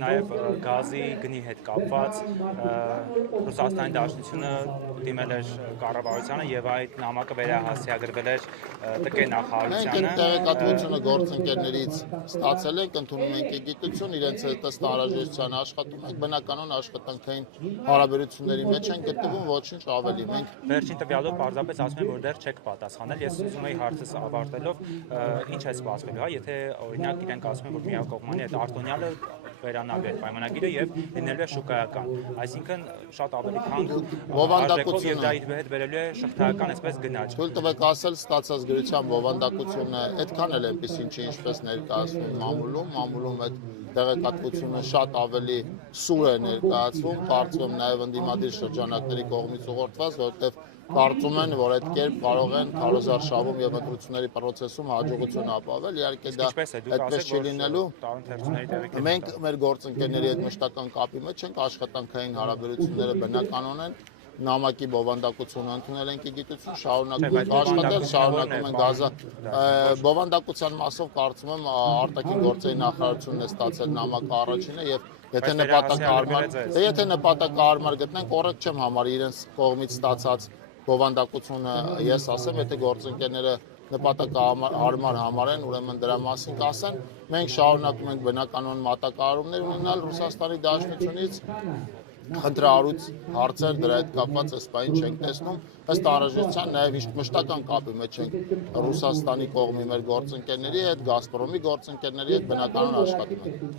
Նաև գազի գնի հետ կապված Ռուսաստանի Դաշնությունը դիմել էր կառավարությանը եւ այդ նամակը վերահասցեագրվել էր ՏԿ նախարարությանը։ Մենք տեղեկատվությունը գործընկերներից ստացել ենք, ընդունում ենք գիտություն, իրենց ըստ անհրաժեշտության աշխատում ենք, բնականon աշխատանքային հարաբերությունների մեջ են գտնվում, ոչինչ ավելի։ Մենք վերջին տվյալով պարզապես ասում են, որ դեռ չեք պատասխանել։ Ես ուզում եի հարցս ավարտելով ինչ է սպասվելու, հա, եթե օրինակ իրենք ասում են, որ միակողմանի այդ արտոնյալը վերանալու է պայմանագիրը եւ լինելու է շուկայական, այսինքն շատ ավելի քան բովանդակություն եւ դա իր հետ բերելու է շղթայական այսպես գնաճ։ Թույլ տվեք ասել, ստացած գրության բովանդակությունը այդքան էլ այնպեսին չի, ինչպես ներկայացվում մամուլում այդ տեղեկատվությունը շատ ավելի սուր է ներկայացվում, կարծում եմ նաև ընդդիմադիր շրջանակների կողմից ուղղորդված, որովհետև կարծում են, որ այդ կերպ կարող են քարոզարշավում եւ ընտրությունների process-ում հաջողություն ապավել, իհարկե դա այդպես չի լինելու։ Մենք մեր գործընկերների հետ մշտական կապի մեջ ենք, աշխատանքային հարաբերությունները բնականon են, նամակի բովանդակությունը ընդունել ենք գիտություն, շարունակում ենք աշխատել, շարունակում ենք գազը բովանդակության մասով կարծում եմ արտաքին գործերի նախարարությունն է ստացել նամակը առաջինը եւ եթե նպատակահարմար գտնենք, կոռեկտ չեմ համարի իրենց կողմից ստացած բովանդակությունը, ես ասեմ, եթե գործընկերները նպատակահարմար համարեն, ուրեմն դրա մասին կասեն, մենք շարունակում ենք բնականon մատակարարումներ ունենալ Ռուսաստանի Դաշնությունից, խնդրահարույց հարցեր դրա հետ կապված այս պահին չենք տեսնում, ըստ անհրաժեշտության նաև մշտական կապի մեջ ենք Ռուսաստանի կողմի մեր գործընկերների հետ, Գազպրոմի գործընկերների հետ բնականon աշխատում ենք։